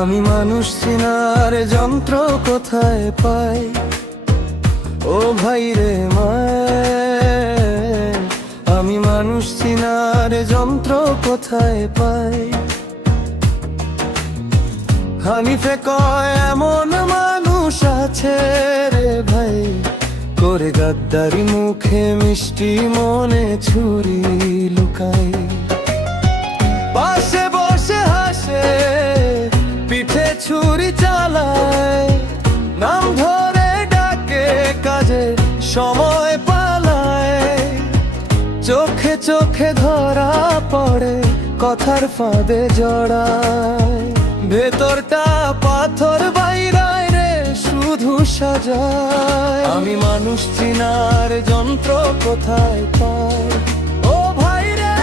আমি মানুষ চিনার যন্ত্র কোথায় পাই, ও ভাই রে মায়। আমি মানুষ চিনার যন্ত্র কোথায় পাই। হানিফে কয় এমন মানুষ আছে রে ভাই, করে গাদ্দারি মুখে মিষ্টি মনে ছুরি লুকাই। পাশে বসে হাসে, পিঠে ছুরি চালায়, নাম ধরে ডাকে, কাজে সময় পালায়। চোখে চোখে ধরা পড়ে, কথার ফাঁদে জড়ায়। ভেতরটা পাথর, বাইরায় রে শুধু সাজায়। আমি মানুষ চিনার যন্ত্র কোথায় পাই। ও ভাই রে,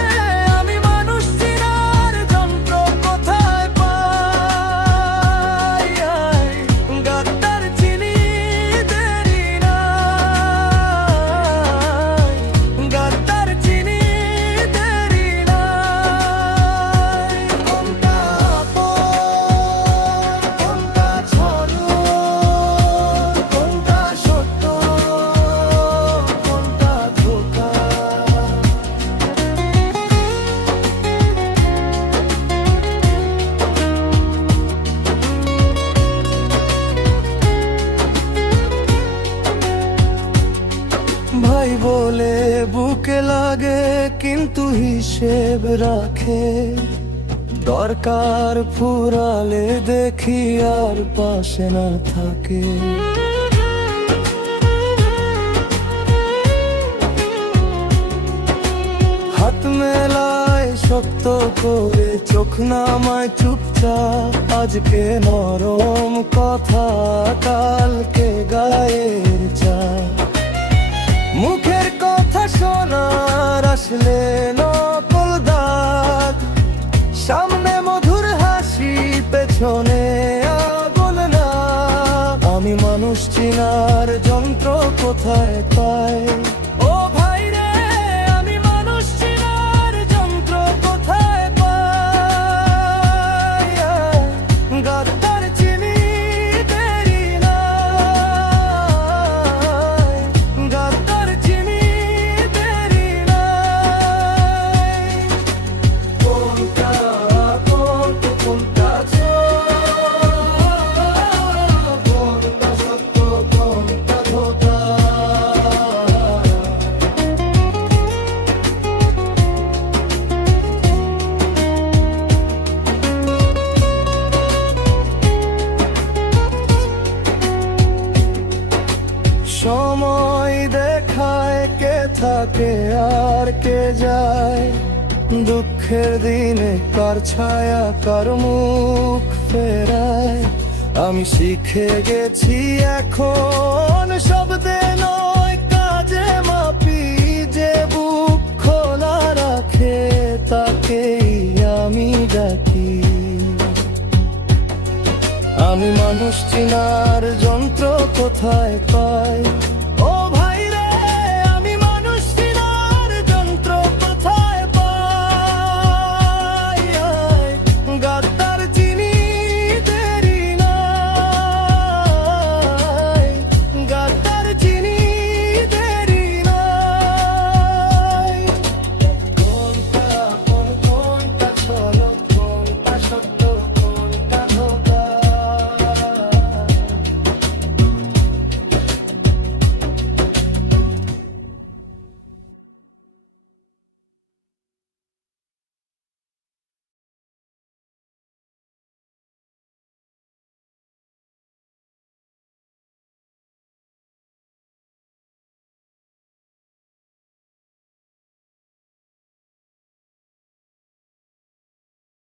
আমি মানুষ চিনার যন্ত্র কোথায় পাই। গাদ্দার চিনি দেরি নাই, গাদ্দার চিনি দেরি নাই। কোনটা আপন, কোনটা ছলনা, কোনটা সত্য, কোনটা ধোঁকা। ভাই বলে বুকে লাগে, কিন্তু হিসেব রাখে। দরকার ফুরালে দেখি আর পাশে না থাকে। হাত মেলায় শক্ত করে, চোখ নামায় চুপচাপ। আজকে নরম কথা, কালকে গায়ের চাপ। মুখের কথা শোনার আসলে নকল দাগ। সামনে মধুর হাসি, পেছনে আগুন না। আমি মানুষ চিনার যন্ত্র কোথায় পাই। ও ভাই রে, আমি মানুষ চিনার যন্ত্র কোথায় পাই। গাদ্দার চিনি দেরি নাই, গাদ্দার চিনি দেরি নাই। কোনটা আপন, কোনটা ছলনা, কোনটা সত্য, কোনটা ধোঁকা। সময় দেখায় কে থাকে আর কে যায়। দুঃখের দিনে কার ছায়া, কার মুখ ফেরায়। আমি শিখে গেছি এখন শব্দে নয়, কাজে মাপি। যে বুক খোলা রাখে, তাকেই আমি ডাকি। আমি মানুষ চিনার যন্ত্র কোথায় পাই।